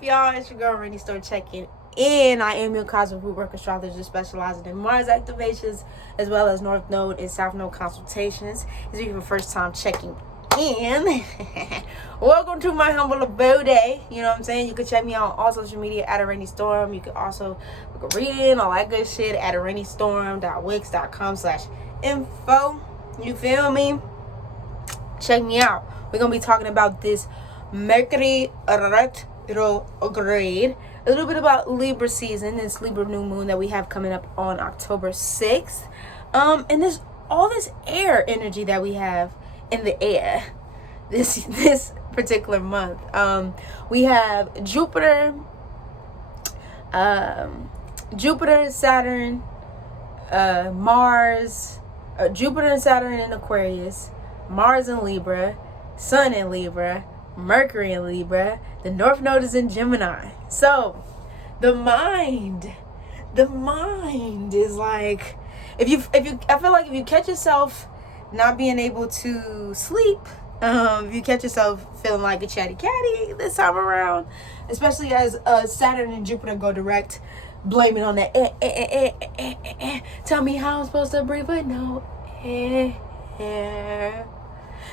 up, y'all? It's your girl Araneae Store checking in. I am your Cosmic Rootwork astrologer specializing in Mars activations as well as North Node and South Node consultations. If you're your first time checking in, welcome to my humble abode. You know what I'm saying? You can check me out on all social media at Araneae Storm. You can also book a reading, all that good shit at araneastorm.wix.com/info. You feel me? Check me out. We're gonna be talking about this Mercury Retrograde, a little bit about Libra season, this Libra new moon that we have coming up on October 6th. And there's all this air energy that we have in the air this particular month. We have Jupiter, Saturn, Mars, Jupiter and Saturn in Aquarius, Mars in Libra, Sun in Libra, Mercury in Libra. The North Node is in Gemini. So the mind is like, I feel like if you catch yourself not being able to sleep, if you catch yourself feeling like a chatty catty this time around, especially as Saturn and Jupiter go direct, blaming on that tell me how I'm supposed to breathe with no air.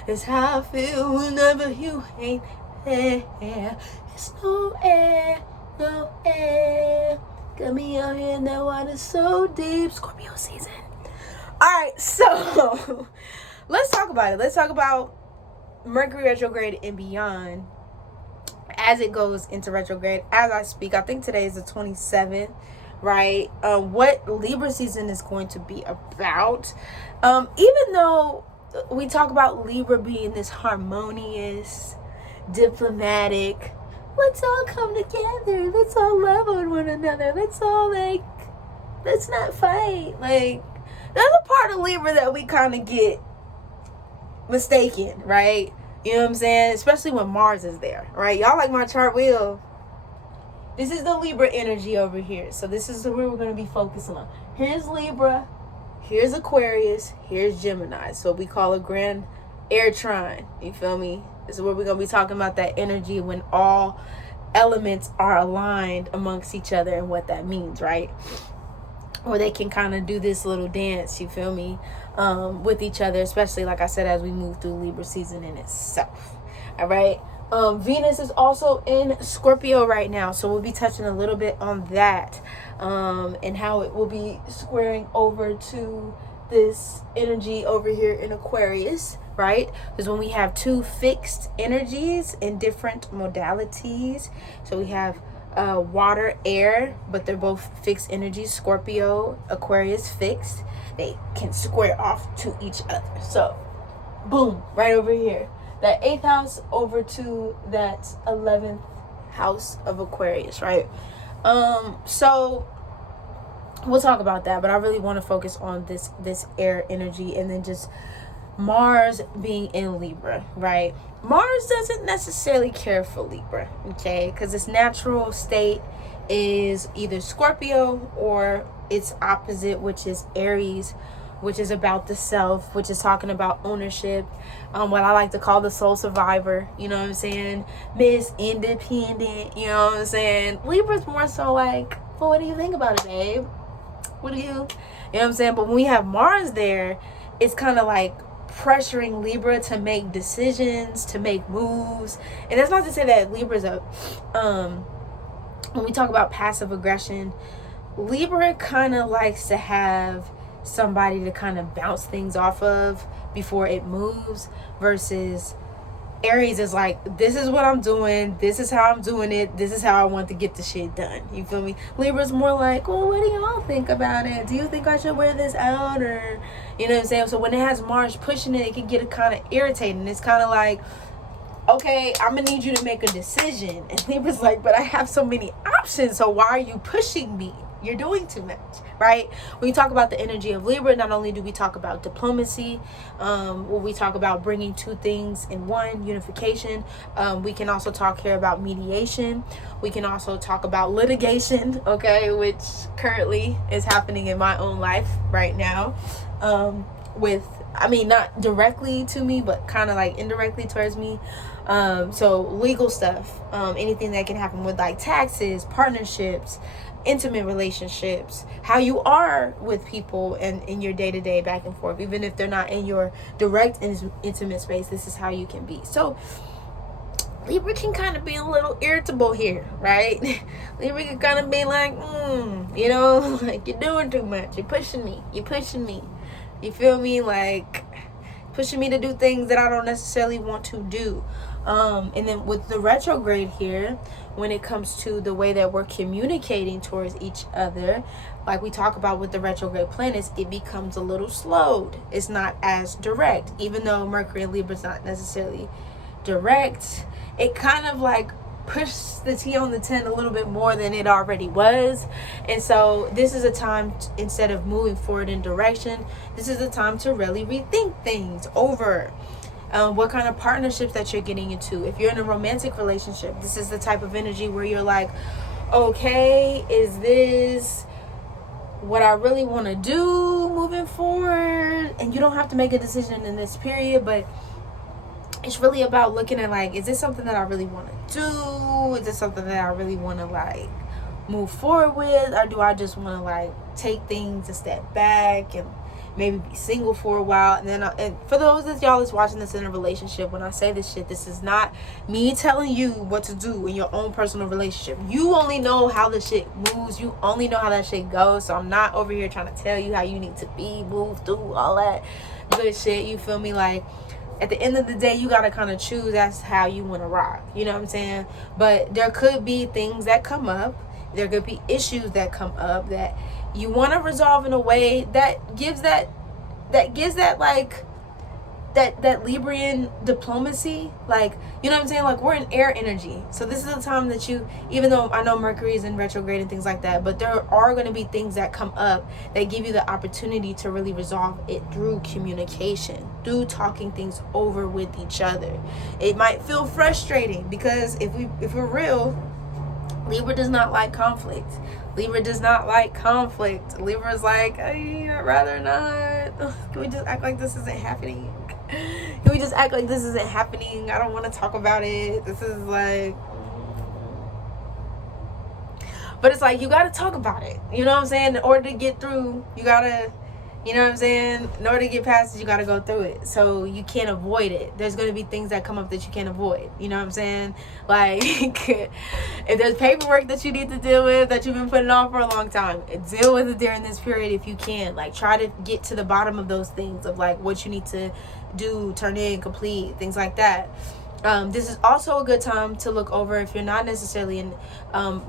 It's how I feel whenever you ain't there. It's no air, no air. Got me out here in that water so deep. Scorpio season. Alright, so let's talk about it. Let's talk about Mercury retrograde and beyond as it goes into retrograde as I speak. I think today is the 27th, right? What Libra season is going to be about. Even though we talk about Libra being this harmonious, diplomatic, let's all come together, let's all love on one another, let's not fight. Like, that's a part of Libra that we kind of get mistaken, right? You know what I'm saying? Especially when Mars is there, right? Y'all like my chart wheel. This is the Libra energy over here. So this is where we're going to be focusing on. Here's Libra. Here's Aquarius. Here's Gemini. So we call a grand air trine. You feel me? This is where we're going to be talking about that energy when all elements are aligned amongst each other and what that means, right? Or they can kind of do this little dance, you feel me, with each other, especially, like I said, as we move through Libra season in itself. All right. Venus is also in Scorpio right now, so we'll be touching a little bit on that, and how it will be squaring over to this energy over here in Aquarius, right? Because when we have two fixed energies in different modalities, so we have water, air, but they're both fixed energies. Scorpio, Aquarius fixed. They can square off to each other. So, boom, right over here. That 8th house over to that 11th house of Aquarius, right? So we'll talk about that, but I really want to focus on this air energy, and then just Mars being in Libra, right? Mars doesn't necessarily care for Libra, okay? Because its natural state is either Scorpio or its opposite, which is Aries, which is about the self, which is talking about ownership, what I like to call the soul survivor, you know what I'm saying? Miss Independent, you know what I'm saying? Libra's more so like, well, what do you think about it, babe? What do you know what I'm saying? But when we have Mars there, it's kind of like pressuring Libra to make decisions, to make moves. And that's not to say that Libra's when we talk about passive aggression, Libra kind of likes to have somebody to kind of bounce things off of before it moves, versus Aries is like, this is what I'm doing, this is how I'm doing it, this is how I want to get the shit done. You feel me? Libra's more like, well, what do y'all think about it? Do you think I should wear this out? Or, you know what I'm saying? So when it has Mars pushing it, it can get kind of irritating. It's kind of like, okay, I'm gonna need you to make a decision. And Libra's like, but I have so many options, so why are you pushing me? You're doing too much, right? When you talk about the energy of Libra, not only do we talk about diplomacy, when we talk about bringing two things in one, unification, we can also talk here about mediation. We can also talk about litigation, okay, which currently is happening in my own life right now, with I mean, not directly to me, but kind of like indirectly towards me. So legal stuff, anything that can happen with like taxes, partnerships, intimate relationships, how you are with people and in your day-to-day back and forth, even if they're not in your direct intimate space, this is how you can be. So Libra can kind of be a little irritable here, right? Libra can kind of be like, you know, like, you're doing too much, you're pushing me, you feel me, like pushing me to do things that I don't necessarily want to do. And then with the retrograde here, when it comes to the way that we're communicating towards each other, like we talk about with the retrograde planets, it becomes a little slowed. It's not as direct, even though Mercury and Libra is not necessarily direct. It kind of like pushed the T on the 10 a little bit more than it already was. And so this is a time instead of moving forward in direction, this is a time to really rethink things over. What kind of partnerships that you're getting into. If you're in a romantic relationship, this is the type of energy where you're like, okay, is this what I really want to do moving forward? And you don't have to make a decision in this period, but it's really about looking at like, is this something that I really want to do? Is this something that I really want to like move forward with? Or do I just want to like take things a step back and maybe be single for a while? And then and for those of y'all that's watching this in a relationship, when I say this shit, this is not me telling you what to do in your own personal relationship. You only know how the shit moves. You only know how that shit goes. So I'm not over here trying to tell you how you need to be, move through all that good shit. You feel me? Like, at the end of the day, you got to kind of choose that's how you want to rock. You know what I'm saying? But there could be things that come up. There could be issues that come up that you want to resolve in a way that gives that like that Librian diplomacy. Like, you know what I'm saying? Like, we're in air energy. So this is a time that you, even though I know Mercury is in retrograde and things like that, but there are going to be things that come up that give you the opportunity to really resolve it through communication, through talking things over with each other. It might feel frustrating because if we're real, Libra does not like conflict. Libra does not like conflict. Libra's like, I'd rather not. Can we just act like this isn't happening? Can we just act like this isn't happening? I don't want to talk about it. This is like... But it's like, you got to talk about it. You know what I'm saying? In order to get through, you got to... You know what I'm saying? In order to get past it, you got to go through it. So you can't avoid it. There's going to be things that come up that you can't avoid. You know what I'm saying? Like, if there's paperwork that you need to deal with that you've been putting off for a long time, deal with it during this period if you can. Like, try to get to the bottom of those things of, like, what you need to do, turn in, complete, things like that. This is also a good time to look over if you're not necessarily in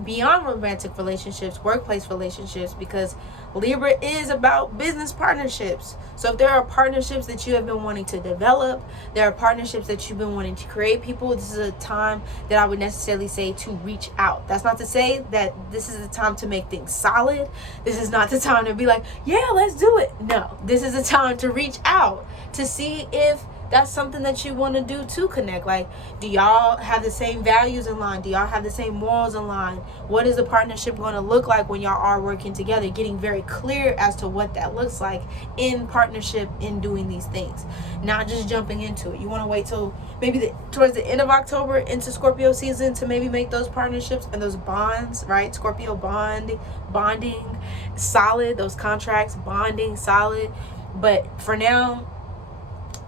beyond romantic relationships, workplace relationships, because Libra is about business partnerships. So if there are partnerships that you have been wanting to develop, there are partnerships that you've been wanting to create, people, this is a time that I would necessarily say to reach out. That's not to say that this is the time to make things solid. This is not the time to be like, yeah, let's do it. No, this is the time to reach out to see if that's something that you want to do to connect. Like, do y'all have the same values in line? Do y'all have the same morals in line? What is the partnership going to look like when y'all are working together? Getting very clear as to what that looks like in partnership in doing these things. Not just jumping into it. You want to wait till maybe towards the end of October into Scorpio season to maybe make those partnerships and those bonds, right? Scorpio bonding solid, those contracts, bonding solid. But for now,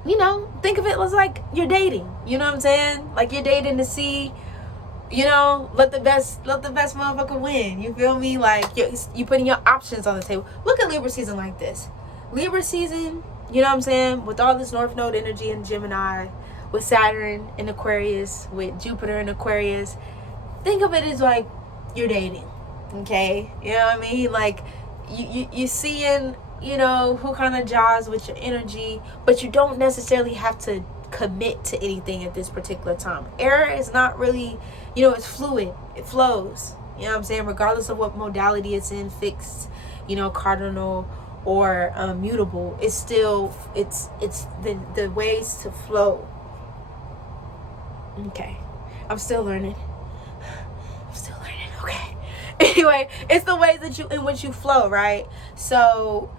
you know, think of it as like you're dating. You know what I'm saying? Like, you're dating to see, you know, let the best motherfucker win. You feel me? Like, you putting your options on the table. Look at Libra season like this. Libra season, you know what I'm saying? With all this North Node energy in Gemini, with Saturn in Aquarius, with Jupiter in Aquarius, think of it as like you're dating. Okay? You know what I mean? Like, you seeing, you know, who kind of jives with your energy, but you don't necessarily have to commit to anything at this particular time. Air is not really, you know, it's fluid, it flows, you know what I'm saying, regardless of what modality it's in, fixed, you know, cardinal or mutable. It's still, it's the ways to flow. Okay, I'm still learning. Okay. Anyway, it's the ways that in which you flow, right? So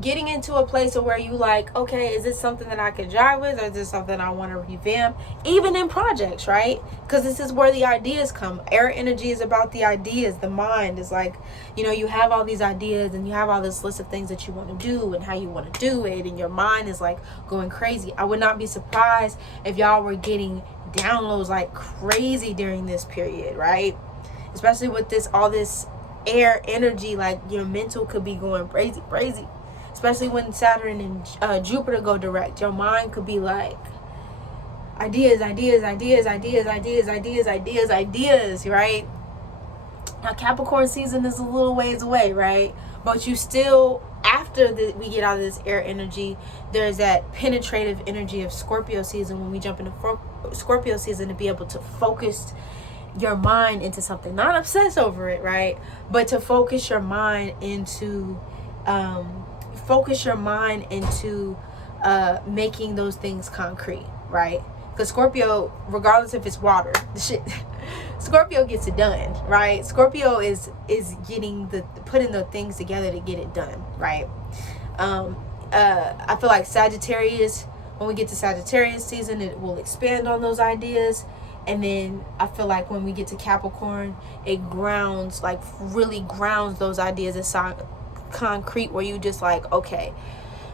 getting into a place of where you like, okay, is this something that I could jive with, or is this something I want to revamp, even in projects, right? Because this is where the ideas come. Air energy is about the ideas. The mind is like, you know, you have all these ideas and you have all this list of things that you want to do and how you want to do it, and your mind is like going crazy. I would not be surprised if y'all were getting downloads like crazy during this period, right? Especially with this, all this air energy, like your mental could be going crazy. Especially when Saturn and Jupiter go direct, your mind could be like ideas, right? Now Capricorn season is a little ways away, right? But you still, after we get out of this air energy, there's that penetrative energy of Scorpio season, when we jump into Scorpio season, to be able to focus your mind into something, not obsess over it, right? But to focus your mind into making those things concrete, right? Because Scorpio, regardless if it's water, Scorpio gets it done, right? Scorpio is putting the things together to get it done, right? I feel like Sagittarius, when we get to Sagittarius season, it will expand on those ideas. And then I feel like when we get to Capricorn, it really grounds those ideas as concrete, where you just like, okay,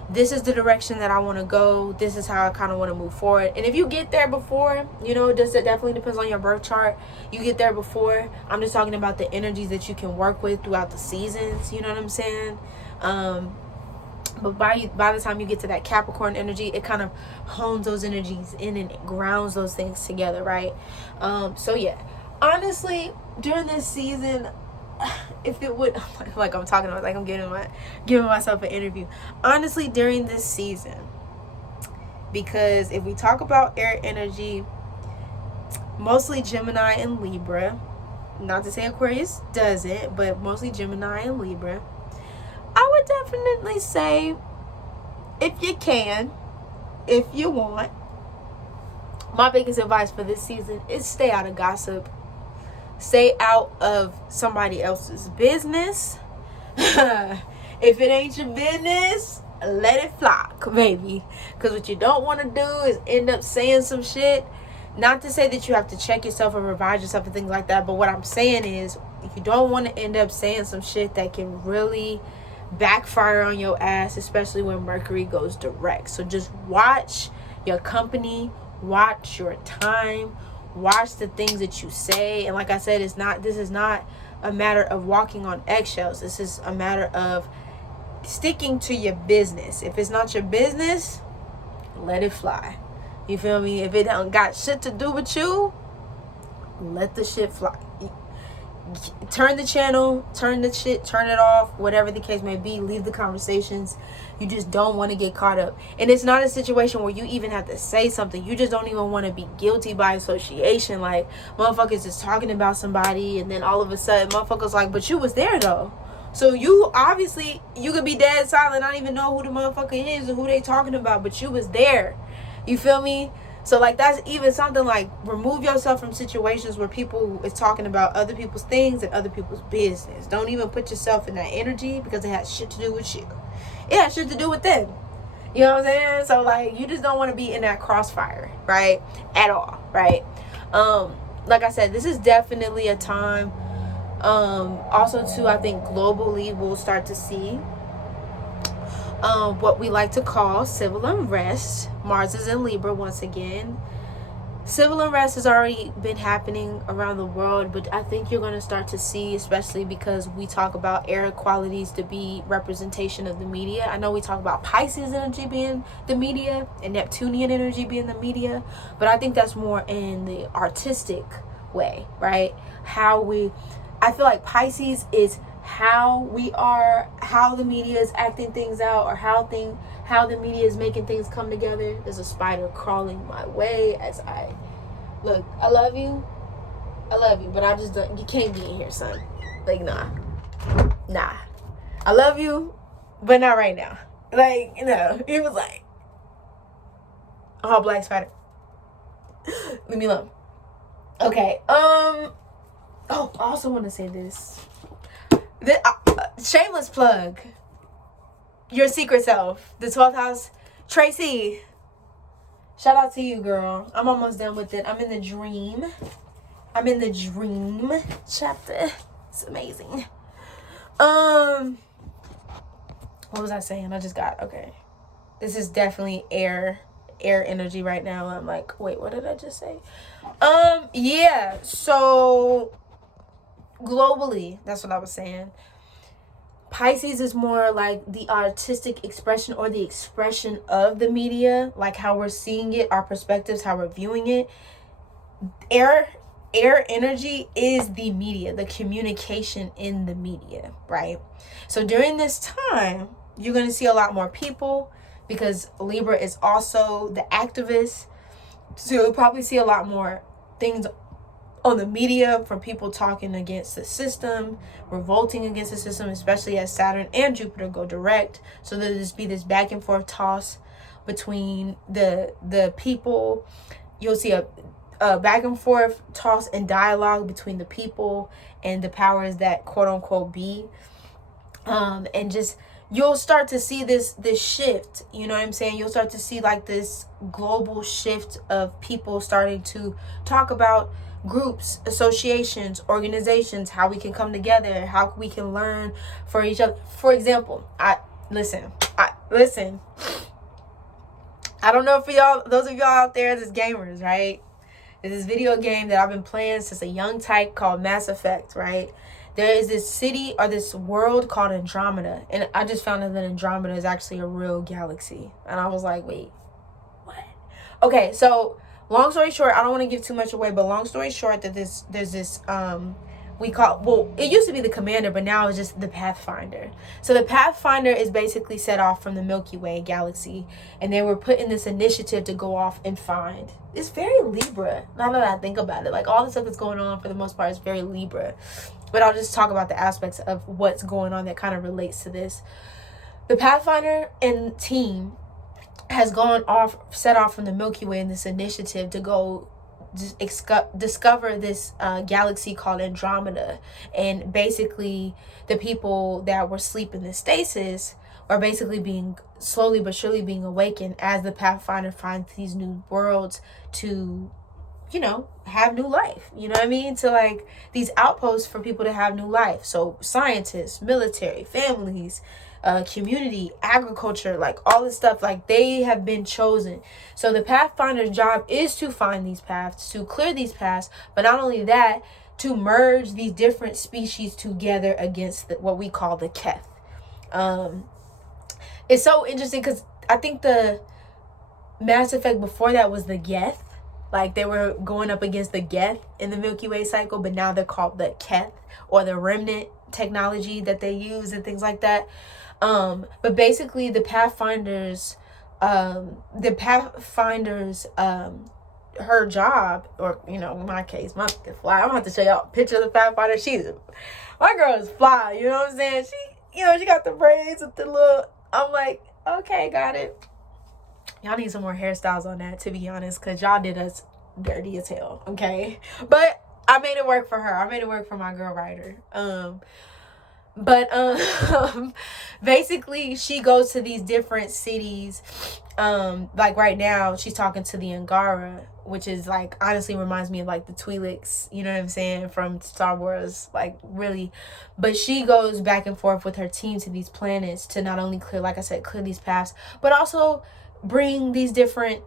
this is the direction that I want to go. This is how I kind of want to move forward. And if you get there before, you know, it definitely depends on your birth chart. You get there before. I'm just talking about the energies that you can work with throughout the seasons. You know what I'm saying? But by the time you get to that Capricorn energy, it kind of hones those energies in and it grounds those things together, right? So yeah, honestly, during this season, if it would, like I'm talking about, like I'm giving myself an interview. Honestly, during this season, because if we talk about air energy, mostly Gemini and Libra, not to say Aquarius doesn't, but mostly Gemini and Libra, I would definitely say, if you can, if you want, my biggest advice for this season is stay out of gossip. Stay out of somebody else's business. If it ain't your business, let it flock, baby. Because what you don't want to do is end up saying some shit. Not to say that you have to check yourself and revise yourself and things like that, but what I'm saying is, you don't want to end up saying some shit that can really backfire on your ass, especially when Mercury goes direct. So just watch your company, watch your time, watch the things that you say. And like I said, this is not a matter of walking on eggshells. This is a matter of sticking to your business. If it's not your business, let it fly. You feel me? If it don't got shit to do with you, let the shit fly. Turn the channel, turn it off, whatever the case may be. Leave the conversations. You just don't want to get caught up. And it's not a situation where you even have to say something. You just don't even want to be guilty by association. Like, motherfuckers is talking about somebody, and then all of a sudden motherfuckers like, but you was there though. So you obviously, you could be dead silent, I don't even know who the motherfucker is or who they talking about, but you was there. You feel me? So like, that's even something like, remove yourself from situations where people is talking about other people's things and other people's business. Don't even put yourself in that energy, because it has shit to do with you. It has shit to do with them. You know what I'm saying? So like, you just don't want to be in that crossfire, right? At all, right? Like I said, this is definitely a time. Also too, I think globally we'll start to see what we like to call civil unrest. Mars is in Libra once again. Civil unrest has already been happening around the world, but I think you're going to start to see, especially because we talk about air qualities to be representation of the media. I know we talk about Pisces energy being the media and Neptunian energy being the media, but I think that's more in the artistic way, right? I feel like Pisces is how we are, how the media is acting things out, or how the media is making things come together. There's a spider crawling my way as I look. I love you, but I just don't. You can't be in here, son. Like, nah. I love you, but not right now. Like, you know, it was like, oh, black spider. Leave me alone. Okay. Oh, I also want to say this. Shameless plug. your secret self. The 12th house. Tracy, shout out to you, girl. I'm almost done with it. I'm in the dream chapter. It's amazing. What was I saying? Okay. This is definitely air energy right now. I'm like, wait, what did I just say? Yeah, so globally, that's what I was saying. Pisces is more like the artistic expression or the expression of the media, like how we're seeing it, our perspectives, how we're viewing it. Air energy is the media, the communication in the media, right? So during this time, you're going to see a lot more people because Libra is also the activist. So you'll probably see a lot more things on the media from people talking against the system, revolting against the system, especially as Saturn and Jupiter go direct. So there'll just be this back and forth toss between the people. You'll see a back and forth toss and dialogue between the people and the powers that quote unquote be. And just you'll start to see this shift, you know what I'm saying? You'll start to see like this global shift of people starting to talk about groups, associations, organizations, how we can come together, how we can learn for each other. For example, I listen. I don't know for y'all, those of y'all out there that's gamers, right? There's this video game that I've been playing since a young type called Mass Effect, right? There is this city or this world called Andromeda. And I just found out that Andromeda is actually a real galaxy. And I was like, wait, what? Okay, so long story short, I don't want to give too much away, but long story short, that there's this it used to be the Commander, but now it's just the Pathfinder. So the Pathfinder is basically set off from the Milky Way galaxy, and they were put in this initiative to go off and find. It's very Libra, now that I think about it. Like all the stuff that's going on for the most part is very Libra. But I'll just talk about the aspects of what's going on that kind of relates to this. The Pathfinder and team has set off from the Milky Way in this initiative to go discover this galaxy called Andromeda. And basically the people that were sleeping in stasis are basically being slowly but surely being awakened as the Pathfinder finds these new worlds to, you know, have new life. You know what I mean? To like these outposts for people to have new life. So scientists, military, families, community, agriculture, like all this stuff, like they have been chosen. So the Pathfinder's job is to find these paths, to clear these paths, but not only that, to merge these different species together against what we call the Keth. It's so interesting because I think the Mass Effect before that was the Geth. Like they were going up against the Geth in the Milky Way cycle, but now they're called the Keth, or the remnant technology that they use and things like that. But basically the Pathfinder's her job, or you know, in my case, my fly. I'm gonna have to show y'all a picture of the Pathfinder. My girl is fly, you know what I'm saying? She got the braids with the little. I'm like, okay, got it. Y'all need some more hairstyles on that, to be honest, because y'all did us dirty as hell, okay? But I made it work for her. I made it work for my girl writer. Basically she goes to these different cities. Like right now she's talking to the Angara, which is like honestly reminds me of like the Twi'leks, you know what I'm saying, from Star Wars, like really. But she goes back and forth with her team to these planets to not only clear, like I said, clear these paths, but also bring these different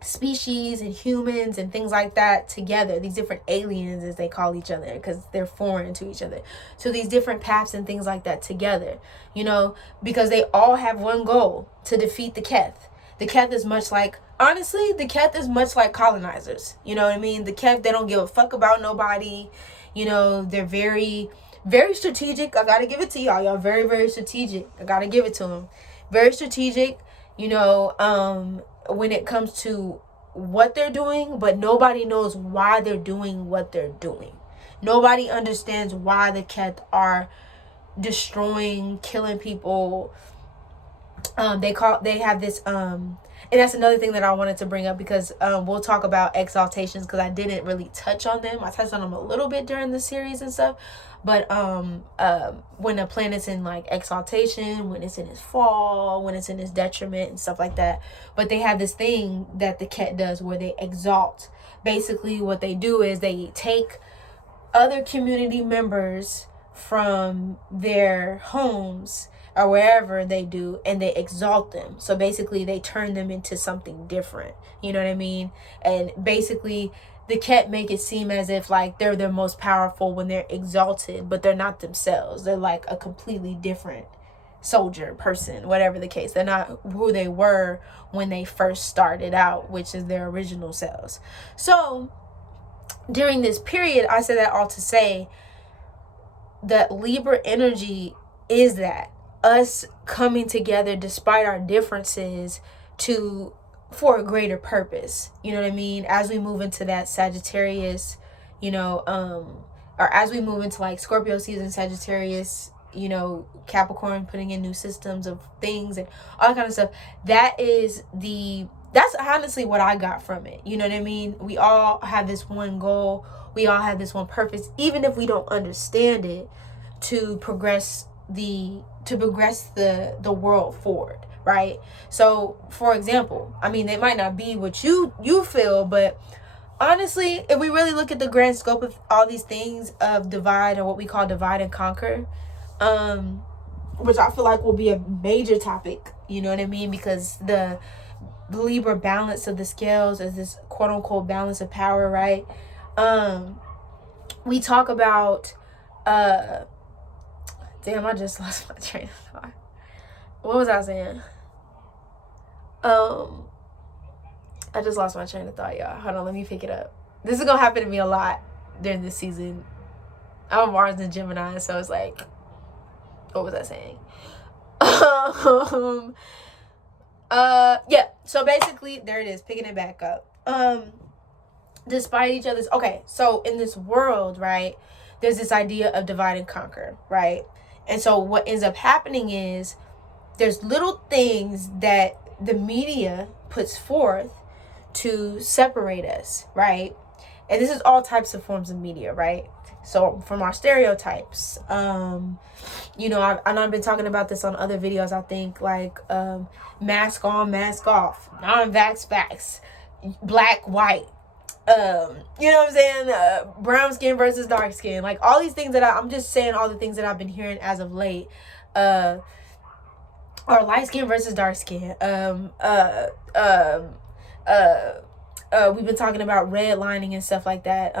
species and humans and things like that together, these different aliens as they call each other because they're foreign to each other. So these different paths and things like that together, you know, because they all have one goal: to defeat the Keth. The Keth is much like, honestly, the Keth is much like colonizers, you know what I mean? The Keth, they don't give a fuck about nobody, you know. They're very, very strategic. I gotta give it to y'all very, very strategic. I gotta give it to them. Very strategic, you know, when it comes to what they're doing, but nobody knows why they're doing what they're doing. Nobody understands why the Keth are destroying, killing people, they have this and that's another thing that I wanted to bring up, because we'll talk about exaltations, because I didn't really touch on them. I touched on them a little bit during the series and stuff, but when a planet's in like exaltation, when it's in its fall, when it's in its detriment and stuff like that. But they have this thing that the Ket does where they exalt. Basically what they do is they take other community members from their homes or wherever they do, and they exalt them. So basically they turn them into something different, you know what I mean? And basically the Ket make it seem as if like they're the most powerful when they're exalted, but they're not themselves. They're like a completely different soldier, person, whatever the case. They're not who they were when they first started out, which is their original selves. So during this period, I said that all to say that Libra energy is that us coming together despite our differences for a greater purpose, you know what I mean? As we move into that Sagittarius, you know, or as we move into like Scorpio season, Sagittarius, you know, Capricorn, putting in new systems of things and all that kind of stuff. That's honestly what I got from it. You know what I mean? We all have this one goal. We all have this one purpose, even if we don't understand it, to progress the world forward, right? So for example, I mean, it might not be what you feel, but honestly, if we really look at the grand scope of all these things of divide, or what we call divide and conquer, which I feel like will be a major topic, you know what I mean? Because the Libra balance of the scales is this quote unquote balance of power, right? We talk about damn, I just lost my train of thought. What was I saying? I just lost my train of thought, y'all. Hold on, let me pick it up. This is gonna happen to me a lot during this season. I'm Mars and Gemini, so it's like, what was I saying? Yeah, so basically there it is, picking it back up. Despite each other's, okay, so in this world, right, there's this idea of divide and conquer, right? And so what ends up happening is there's little things that the media puts forth to separate us, right? And this is all types of forms of media, right? So from our stereotypes, you know, I've been talking about this on other videos, I think, like mask on, mask off, non-vax, vax, black, white, you know what I'm saying? Brown skin versus dark skin, like all these things that I'm just saying, all the things that I've been hearing as of late, or light skin versus dark skin. We've been talking about redlining and stuff like that.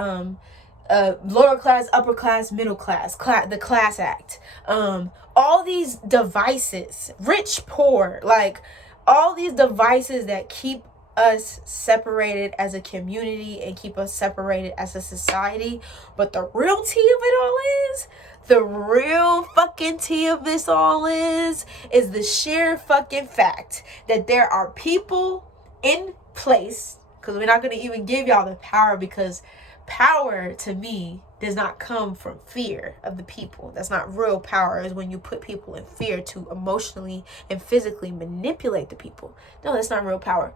Lower class, upper class, middle class, the class act. All these devices, rich, poor, like all these devices that keep us separated as a community and keep us separated as a society. But the real tea of it all is, the real fucking tea of this all is the sheer fucking fact that there are people in place, because we're not going to even give y'all the power, because power to me does not come from fear of the people. That's not real power, is when you put people in fear to emotionally and physically manipulate the people. No, that's not real power.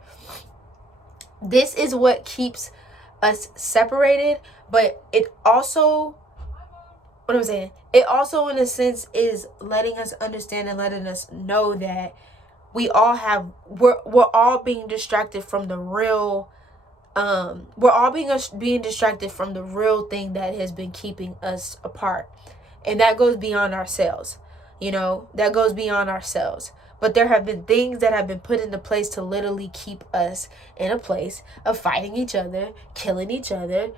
This is what keeps us separated, but it also, what I'm saying, it also in a sense is letting us understand and letting us know that we're all being distracted from the real, we're all being distracted from the real thing that has been keeping us apart. And that goes beyond ourselves, you know, that goes beyond ourselves. But there have been things that have been put into place to literally keep us in a place of fighting each other, killing each other,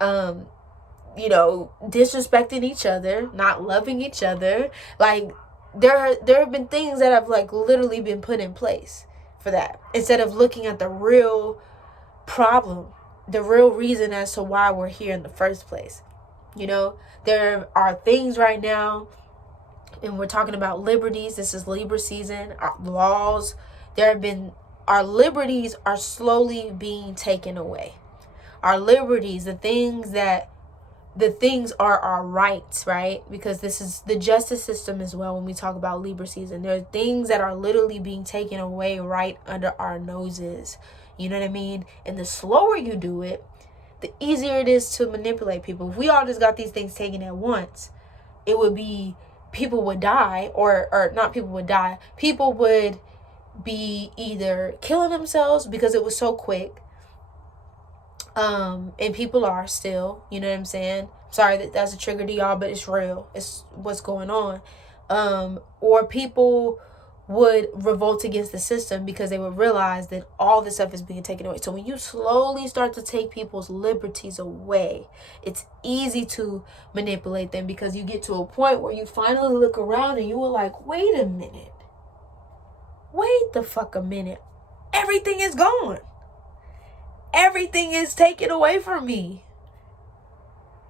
you know, disrespecting each other, not loving each other. Like there have been things that have like literally been put in place for that, instead of looking at the real problem, the real reason as to why we're here in the first place. You know, there are things right now, and we're talking about liberties. This is Libra season. Our laws, our liberties are slowly being taken away. Our liberties, the things that the things are our rights, right? Because this is the justice system as well. When we talk about Libra season, there are things that are literally being taken away right under our noses. You know what I mean? And the slower you do it, the easier it is to manipulate people. If we all just got these things taken at once, it would be, people would die, or not people would die, people would be either killing themselves because it was so quick, and people are still, you know what I'm saying? Sorry that that's a trigger to y'all, but it's real. It's what's going on. Or people would revolt against the system because they would realize that all this stuff is being taken away. So when you slowly start to take people's liberties away, it's easy to manipulate them, because you get to a point where you finally look around and you were like, wait a minute. Wait the fuck a minute. Everything is gone. Everything is taken away from me.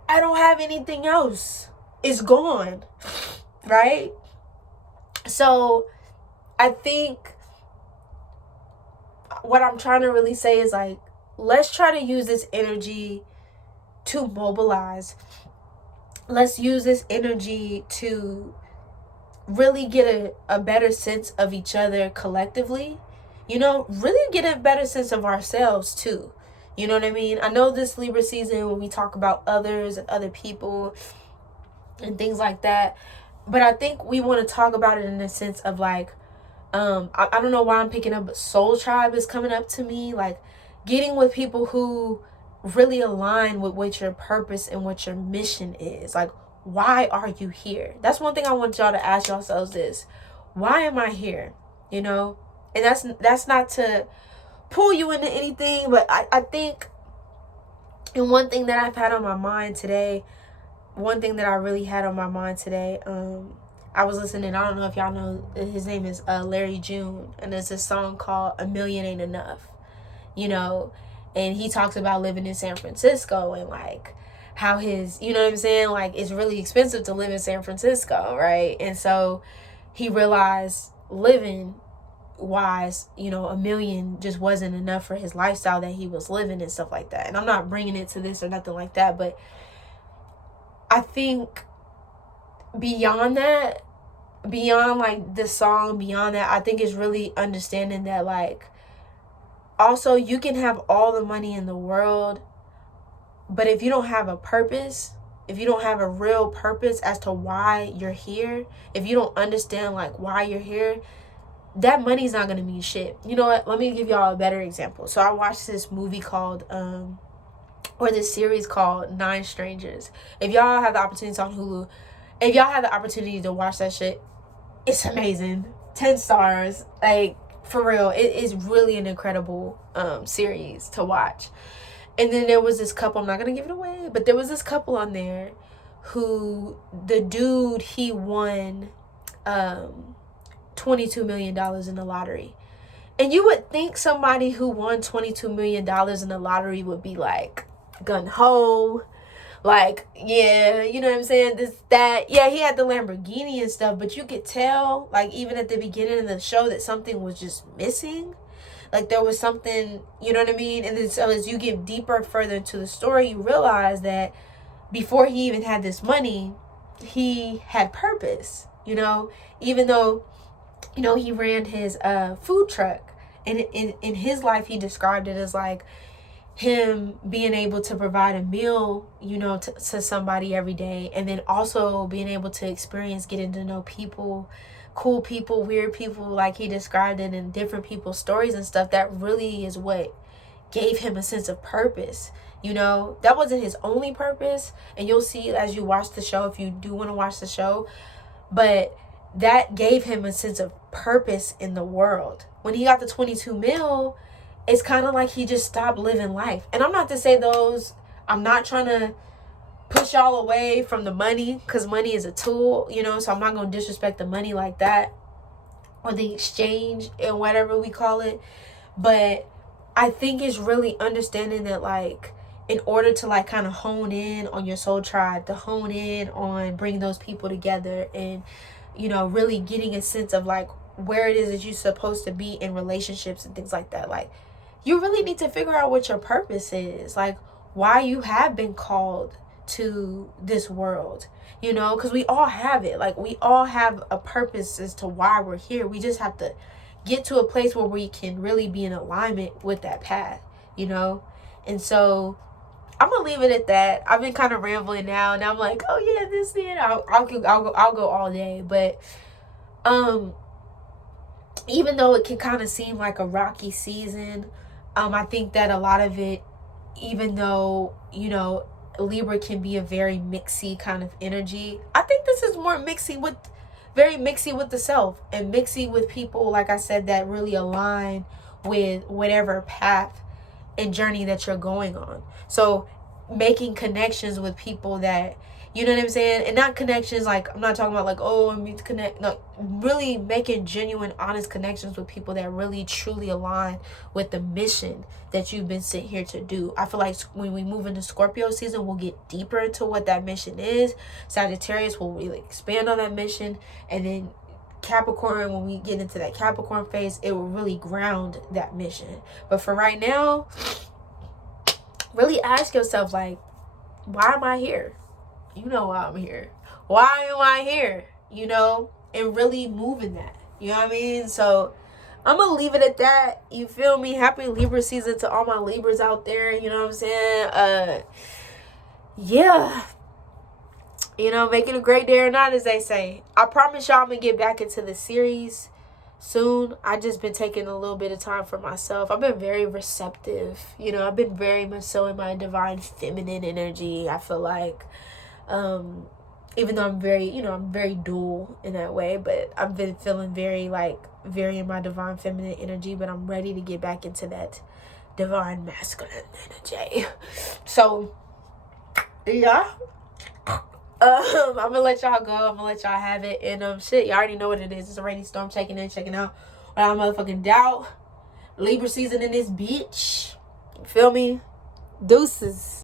I don't have anything else. It's gone. Right? So I think what I'm trying to really say is, like, let's try to use this energy to mobilize. Let's use this energy to really get a better sense of each other collectively. You know, really get a better sense of ourselves too. You know what I mean? I know this Libra season, when we talk about others and other people and things like that, but I think we want to talk about it in the sense of, like, I don't know why I'm picking up, but soul tribe is coming up to me. Like, getting with people who really align with what your purpose and what your mission is. Like, why are you here? That's one thing I want y'all to ask yourselves is, why am I here? You know? And that's not to pull you into anything, but I think, and one thing that I've had on my mind today, I was listening, I don't know if y'all know, his name is Larry June, and there's a song called A Million Ain't Enough, you know, and he talks about living in San Francisco and, like, how his, you know what I'm saying, like, it's really expensive to live in San Francisco, right? And so he realized, living wise, you know, $1 million just wasn't enough for his lifestyle that he was living and stuff like that. And I'm not bringing it to this or nothing like that, but I think beyond that, beyond, like, the song, beyond that, I think it's really understanding that, like, also you can have all the money in the world, but if you don't have a purpose, if you don't have a real purpose as to why you're here, if you don't understand, like, why you're here, that money's not gonna mean shit. You know what? Let me give y'all a better example. So I watched this movie called, or this series called 9 Strangers. If y'all have the opportunity on Hulu, if y'all have the opportunity to watch that shit, it's amazing. 10 stars. Like, for real. It is really an incredible series to watch. And then there was this couple, I'm not gonna give it away, but there was this couple on there who, the dude, he won $22 million in the lottery. And you would think somebody who won $22 million in the lottery would be, like, gun-ho, like, yeah, you know what I'm saying, this, that, yeah, he had the Lamborghini and stuff, but you could tell, like, even at the beginning of the show, that something was just missing. Like, there was something, you know what I mean? And then, so as you get deeper further into the story, you realize that before he even had this money, he had purpose, you know? Even though, you know, he ran his food truck, and in his life, he described it as, like, him being able to provide a meal, you know, to somebody every day, and then also being able to experience getting to know people, cool people, weird people, like he described it, in different people's stories and stuff. That really is what gave him a sense of purpose. You know, that wasn't his only purpose, and you'll see as you watch the show, if you do want to watch the show, but that gave him a sense of purpose in the world. When he got the 22 mil, it's kind of like he just stopped living life. And I'm not to say I'm not trying to push y'all away from the money, because money is a tool, you know, so I'm not going to disrespect the money like that, or the exchange and whatever we call it. But I think it's really understanding that, like, in order to, like, kind of hone in on your soul tribe, to hone in on bringing those people together, and, you know, really getting a sense of, like, where it is that you're supposed to be in relationships and things like that, like, you really need to figure out what your purpose is, like, why you have been called to this world, you know, because we all have it. Like, we all have a purpose as to why we're here. We just have to get to a place where we can really be in alignment with that path, you know. And so I'm gonna leave it at that. I've been kind of rambling now, and I'm like, oh yeah, this thing. I'll go all day. But even though it can kind of seem like a rocky season, I think that a lot of it, even though, you know, Libra can be a very mixy kind of energy, I think this is more very mixy with the self, and mixy with people, like I said, that really align with whatever path and journey that you're going on. So making connections with people that, you know what I'm saying? And not connections like, I'm not talking about like, oh, I need to connect. No, really making genuine, honest connections with people that really, truly align with the mission that you've been sent here to do. I feel like when we move into Scorpio season, we'll get deeper into what that mission is. Sagittarius will really expand on that mission. And then Capricorn, when we get into that Capricorn phase, it will really ground that mission. But for right now, really ask yourself, like, why am I here? You know why I'm here. Why am I here? You know, and really moving that. You know what I mean? So I'm going to leave it at that. You feel me? Happy Libra season to all my Libras out there. You know what I'm saying? Yeah. You know, make it a great day or not, as they say. I promise y'all I'm going to get back into the series soon. I just been taking a little bit of time for myself. I've been very receptive. You know, I've been very much so in my divine feminine energy. I feel like, even though I'm very, you know, I'm very dual in that way, but I've been feeling very in my divine feminine energy, but I'm ready to get back into that divine masculine energy. So, yeah. I'm gonna let y'all go. I'm gonna let y'all have it. And shit, y'all already know what it is. It's a rainy storm, checking in, checking out. Without motherfucking doubt. Libra season in this bitch. You feel me? Deuces.